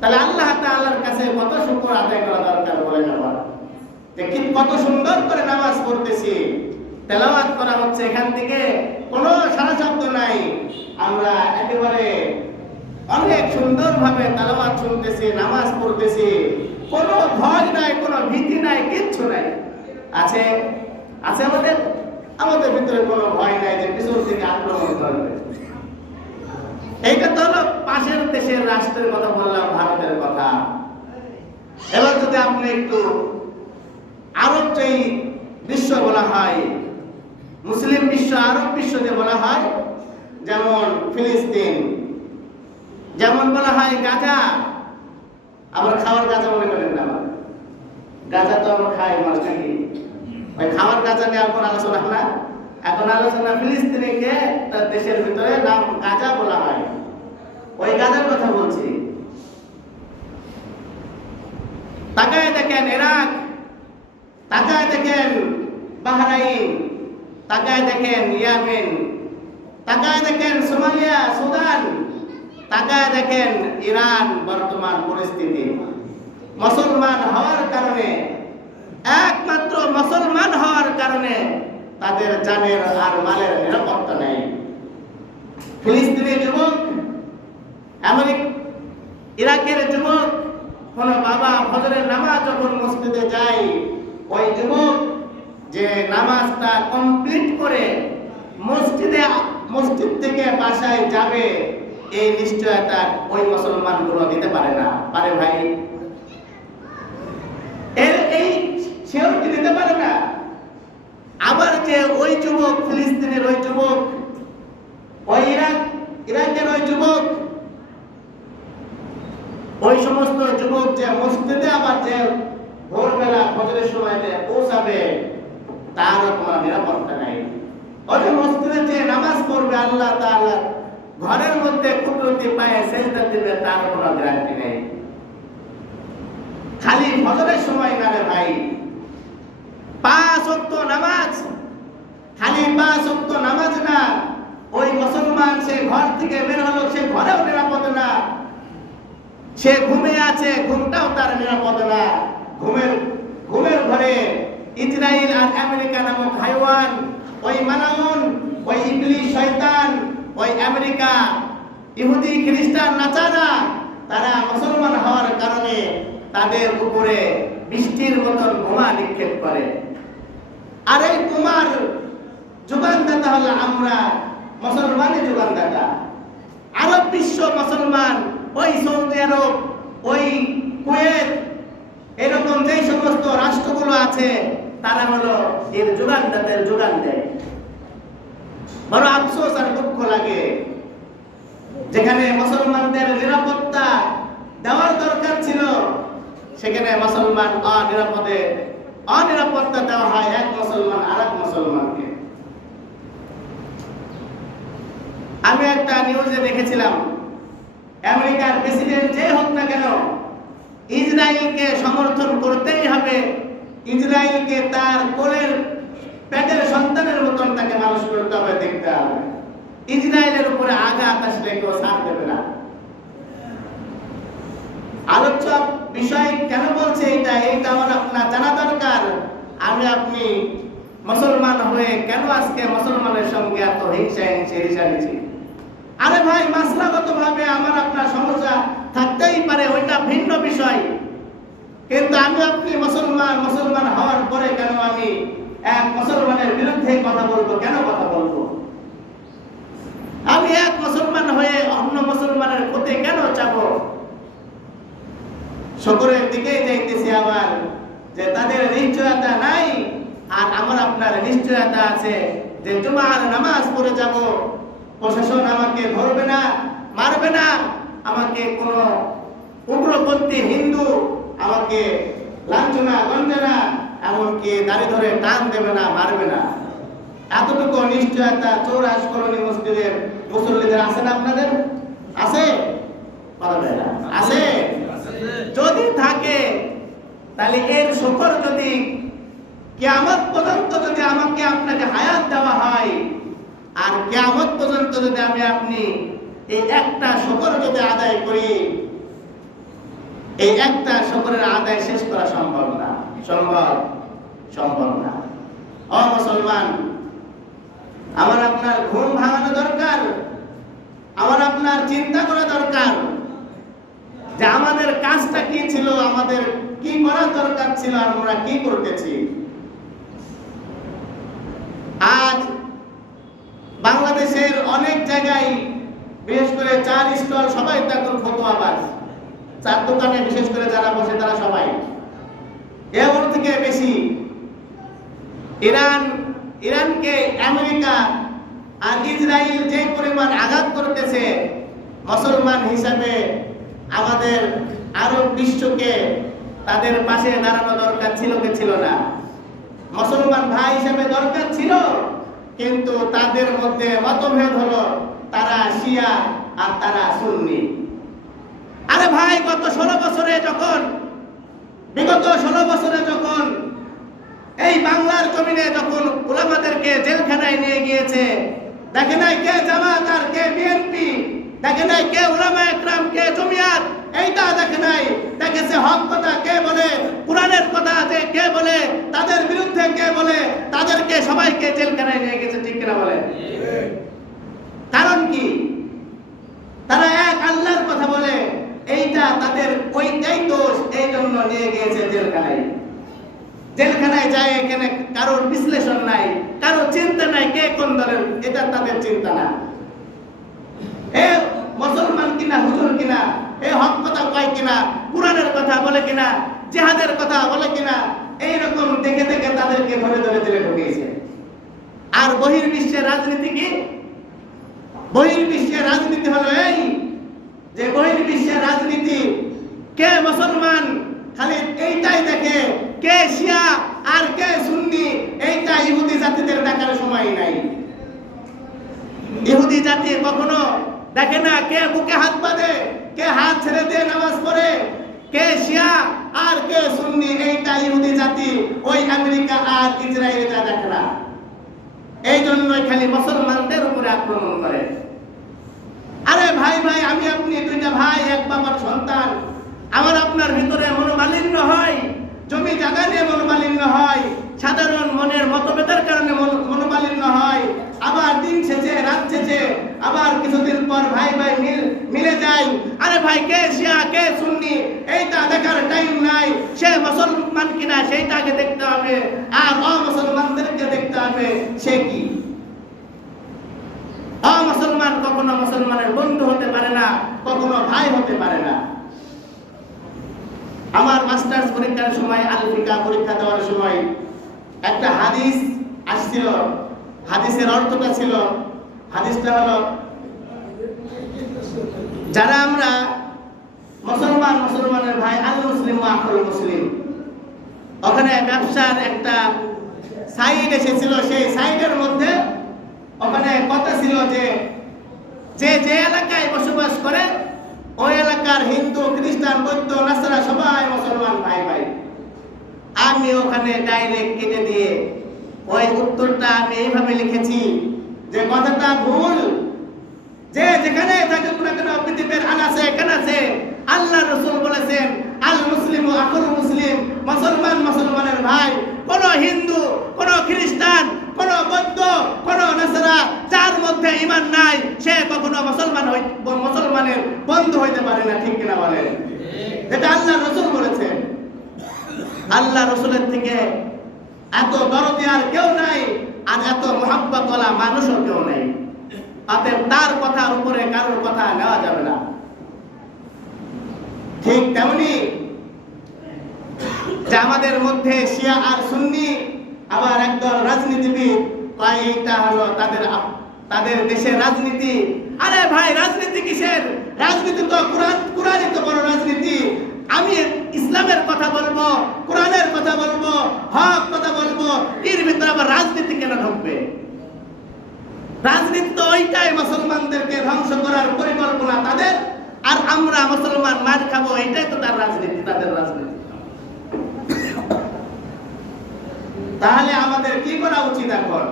তাহলে আল্লাহ তাআলার কাছে কত শুকর আদায় করা দরকার বলেন আবার, যে কত সুন্দর করে নামাজ পড়তেছি, তেলাওয়াত করা হচ্ছে, এখান থেকে কোনো সারা শব্দ নাই, আমরা একেবারে অনেক সুন্দরভাবে তেলাওয়াত শুনতেছি, নামাজ পড়তেছি, কোনো ভয় নাই, কোনো ভীতি নাই, কিচ্ছু নাই। আছে আছে আমাদের ভিতরে কোনো ভয় নাই যে পিছন থেকে আক্রমণ করবে। এইটা তো হলো পাশের দেশের রাষ্ট্রের কথা বললাম, ভারতের কথা। এবার যদি আপনি একটু আরব যে বিশ্ব বলা হয়, মুসলিম বিশ্ব, আরব বিশ্ব যে বলা হয়, যেমন ফিলিস্তিন, যেমন বলা হয় গাজা, আবার খাওয়ার গাজা মনে করেন না, গাজা তো আমরা খাই মাছ নাকি, ওই খাওয়ার গাজা নিয়ে এখন আলোচনা না, এখন আলোচনা ফিলিস্তিনিকে তার দেশের ভিতরে নাম গাজা বলা হয়, ওই গাজার কথা বলছি। তাকায় দেখেন ইরাক, তাকায় দেখেন বাহরাইন, তাকায় দেখেন ইয়েমেন, তাকায় দেখেন সোমালিয়া, সুদান, তাকায় দেখেন ইরান বর্তমান পরিস্থিতি। মুসলমান হওয়ার কারণে, একমাত্র মুসলমান হওয়ার কারণে তাদের জানের আর মালের নিরাপত্তা নেই। ফিলিস্তিনের যুবক, ইরাকের যুবক, কোন বাবা ফজরের নামাজ যখন মসজিদে যায়, ওই যুবক যে নামাজটা কমপ্লিট করে মসজিদ থেকে বাসায় যাবে, এই নিশ্চয়তা ওই মুসলমানগুলো দিতে পারে না। পারে ভাই? এই সিওরিটি দিতে পারে না। আবার যে ওই যুবক, ফিলিস্তিনের ওই যুবক, ওই ইরাকের ওই যুবক, ওই সমস্ত যুবক যে মসজিদে আবার যে ভোরবেলা ফজরের সময় যে পৌঁছাবে, তারও কোনো নিরাপত্তা নাই। ওই মসজিদে যে নামাজ পড়বে আল্লাহ তাআলা ঘরের মধ্যে কুদরতি পায়ে সেজদা দিবে, তার কোনো গ্যারান্টি নেই। খালি ফজরের সময় না রে ভাই, 5 ওয়াক্ত নামাজ, খালি 5 ওয়াক্ত নামাজ না, ওই মুসলমান সে ঘর থেকে বের হলো, সে ঘরেও নিরাপদ না, সে ঘুমে আছে, ঘুমটাও তার নিরাপদ না। ঘুমের ঘরে ইসরায়েল আর আমেরিকা নামক হাইওয়ান, ওই মালাউন, ওই ইবলিস শয়তান, ওই আমেরিকা, ইহুদি খ্রিস্টান নাচারা, তারা মুসলমান হওয়ার কারণে তাদের উপরে বৃষ্টির মতন বোমা নিক্ষেপ করে। আর এই বোমার যোগানদাতা হলো আমরা, মুসলমানের যোগানদাতা। আরব বিশ্ব মুসলমান, ওই সৌদি আরব, ওই কুয়েত, এরকম যে সমস্ত রাষ্ট্রগুলো আছে, তারা হলো এর যোগানদাতার যোগান দেয়। বড় আফসোস আর দুঃখ লাগে, যেখানে মুসলমানদের নিরাপত্তা দেওয়ার দরকার ছিল, সেখানে মুসলমান অনিরাপত্তা দেওয়া হয় এক মুসলমান আরেক মুসলমানকে। আমি একটা নিউজে দেখেছিলাম, আমেরিকার প্রেসিডেন্ট যে হোক না কেন, ইসরায়েলকে সমর্থন করতেই হবে, ইসরায়েলকে তার কোলের পেটের সন্তানের মতন তাকে মানুষ করতে হবে, দেখতে হবে। ইসরায়েলের উপরে আঘাত আসলে কেউ ছাড় দেবে না। আলোচ্য বিষয় কেন বলছে এইটা আমার আপনার জানা দরকার। আপনি মুসলমান হয়ে কেন আজকে মুসলমানের সঙ্গে এত হিংসা? আরে ভাই, মাসলাগত ভাবে আমার আপনার সমস্যা থাকতেই পারে, ওইটা ভিন্ন বিষয়, কিন্তু আপনি মুসলমান হওয়ার পরে কেন আমি এক মুসলমানের বিরুদ্ধে কথা বলবো? কেন কথা বলবো? আমি এক মুসলমান হয়ে অন্য মুসলমানের ক্ষতি কেন চাবো? শুকরের দিকে যাইতেছি আবার, যে তাদের নিশ্চয়তা নাই আর আমার আপনার নিশ্চয়তা আছে, যে জুমার নামাজ পড়ে যাব, প্রশাসন আমাকে ধরবে না, মারবে না, আমাকে কোনো উগ্রপন্থী হিন্দু আমাকে লাঞ্ছনা গঞ্জনা, এমনকি দাড়ি ধরে টান দেবে না, মারবে না। এতটুকু নিশ্চয়তা 84 কলোনি মসজিদের মুসল্লিদের আছে না? আপনাদের আছে? আছে? যদি থাকে, তাহলে এর শুকর যদি কিয়ামত পর্যন্ত যদি আমাকে আপনাকে হায়াত দেওয়া হয়, আর কিয়ামত পর্যন্ত যদি আপনি এই একটা শুকর যদি আদায় করি, এই একটা শুকরের আদায় শেষ করা সম্ভব না, সম্ভব না। ও মুসলমান, আমার আপনার ঘুম ভাঙানো দরকার, আমার আপনার চিন্তা করা দরকার যে আমাদের কাজটা কি ছিল, আমাদের কি করার দরকার ছিল, আর আমরা কি করতেছি। আজ বাংলাদেশের অনেক জায়গায়, বিশেষ করে চার স্টল, সবাই তো এখন ফতোয়াবাজ। চার দোকানে বিশেষ করে যারা বসে তারা সবাই এর থেকে বেশি ইরানকে আমেরিকা আর ইসরায়েল যে পরিমাণ আঘাত করতেছে, মুসলমান হিসাবে আমাদের আরব বিশ্বকে তাদের পাশে দাঁড়ানো দরকার ছিল কি ছিল না? মুসলমান ভাই হিসাবে দরকার ছিল, কিন্তু তাদের মধ্যে মতভেদ হলো, তারা শিয়া আর তারা সুন্নি। আরে ভাই, বিগত 16 বছরে যখন এই বাংলার জমিনে যখন উলামাদেরকে জেলখানায় নিয়ে গিয়েছে, দেখে নাই কে জামাত আর কে বিএনপি, দেখে নাই কে উলামা একরাম, কে জমিয়াত, এইটা দেখে নাই। দেখেছে হক কথা কে বলে, কোরআনের কথা যে কে বলে, তাদের বিরুদ্ধে কে বলে, তাদেরকে সবাইকে জেলখানায় নিয়ে গেছে। ঠিক কিনা বলে? কারণ কি? তারা এক আল্লাহর কথা বলে, এইটা তাদের ওইটাই দোষ, এই জন্য নিয়ে গিয়েছে জেলখানায় যায়। এখানে কারোর বিশ্লেষণ নাই, কারোর চিন্তা নাই কে কোন দলের, এটা তাদের চিন্তা না। এ মুসলমান কিনা, হুজুর কিনা, এ হক কথা কয় কিনা, কোরআনের কথা বলে কিনা, জিহাদের কথা বলে কিনা, এইরকম দেখে দেখে তাদেরকে ধরে ধরে জেলে ঢুকিয়েছে। আর বহির্বিশ্বের রাজনীতি কি? বহির্বিশ্বের রাজনীতি হলো এই যে বহির্বিশ্বের রাজনীতি কে মুসলমান খালি এইটাই দেখে, কে শিয়া আর কে সুন্নি, এইটা ইহুদি জাতিদের দেখার সময় নাই। ইহুদি জাতি কখনো দেখে না কে বুকে হাত বাঁধে, কে হাত ছেড়ে দিয়ে নামাজ পড়ে, কে শিয়া আর কে সুন্নি, এইটা ইহুদি জাতি ওই আমেরিকা আর ইসরায়েলটা দেখে না। এই জন্যই খালি মুসলমানদের উপরে আক্রমণ করে। আরে ভাই, আমি আপনি দুইটা ভাই, এক বাবার সন্তান, আমার আপনার ভিতরে মনোমালিন্য হয়, জমি জায়গা নিয়ে মনোমালিন্য হয়, সাধারণ মনের মতভেদের কারণে মনোমালিন্য হয়, আবার দিন শেষে রাত শেষে আবার কিছুদিন পর ভাই মিলে যায়। আরে ভাই, কে শিয়া কে সুন্নি এইটা দেখার টাইম নাই। সে মুসলমান কিনা সেইটাকে দেখতে হবে, আর অমুসলমানদেরকে দেখতে হবে সে কি। অমুসলমান কখনো মুসলমানের বন্ধু হতে পারে না, কখনো ভাই হতে পারে না। আমার মাস্টার্স পরীক্ষার সময়, আলফিকা পরীক্ষা দেওয়ার সময় একটা হাদিস আসছিল। হাদিসের অর্থটা ছিল, হাদিসটা হলো, যারা আমরা মুসলমানের ভাই, আল মুসলিম ওয়া আখুল মুসলিম, ওখানে ব্যবসার একটা সাইড এসেছিল। সেই সাইডের মধ্যে ওখানে কথা ছিল যে যে এলাকায় বসবাস করে ওই এলাকার হিন্দু, খ্রিস্টান, বৌদ্ধ, নাসারা সবাই মুসলমান ভাই। আমি ওখানে ডাইরেক্ট কেটে দিয়ে ওই উত্তরটা আমি এইভাবে লিখেছি যে কথাটা ভুল। যে যেখানে থাকুক না কেন পৃথিবীর আনাচে কানাচে আল্লাহ রাসূল বলেছেন, আল মুসলিমু আখুল মুসলিম, মুসলমানের ভাই। কোন হিন্দু, কোন খ্রিস্টান, কোন বৌদ্ধ, কোন নাসারা যার মধ্যে ঈমান নাই, সে কখনো মুসলমানের বন্ধু হইতে পারে না। ঠিক কিনা বলেন? যেটা আল্লাহ রাসূল বলেছেন। আল্লাহ রাসূলের থেকে এত দরদি আর কেউ নাই, আর এত মুহাব্বতওয়ালা মানুষও কেউ নাই। অতএব তার কথার উপরে কারোর কথা নেওয়া যাবে না। ঠিক তেমনি যে আমাদের মধ্যে শিয়া আর সুন্নি, আবার একদল রাজনীতিবিদ কয় এইটা হলো তাদের দেশের রাজনীতি। আরে ভাই, রাজনীতি কিসের? রাজনীতি তো কোরআনই তো বড় রাজনীতি। আমি ইসলামের কথা বলবো, কোরআনের কথা বলবো, হক কথা বলবো, এর ভিতরে আবার রাজনীতি কেন ঢুকবে? রাজনীতি তো ওইটাই মুসলমানদেরকে ধ্বংস করার পরিকল্পনা তাদের, আর আমরা মুসলমান মার খাবো, এইটাই তো তার রাজনীতি, তাদের রাজনীতি। তাহলে আমাদের কি করা উচিত এখন?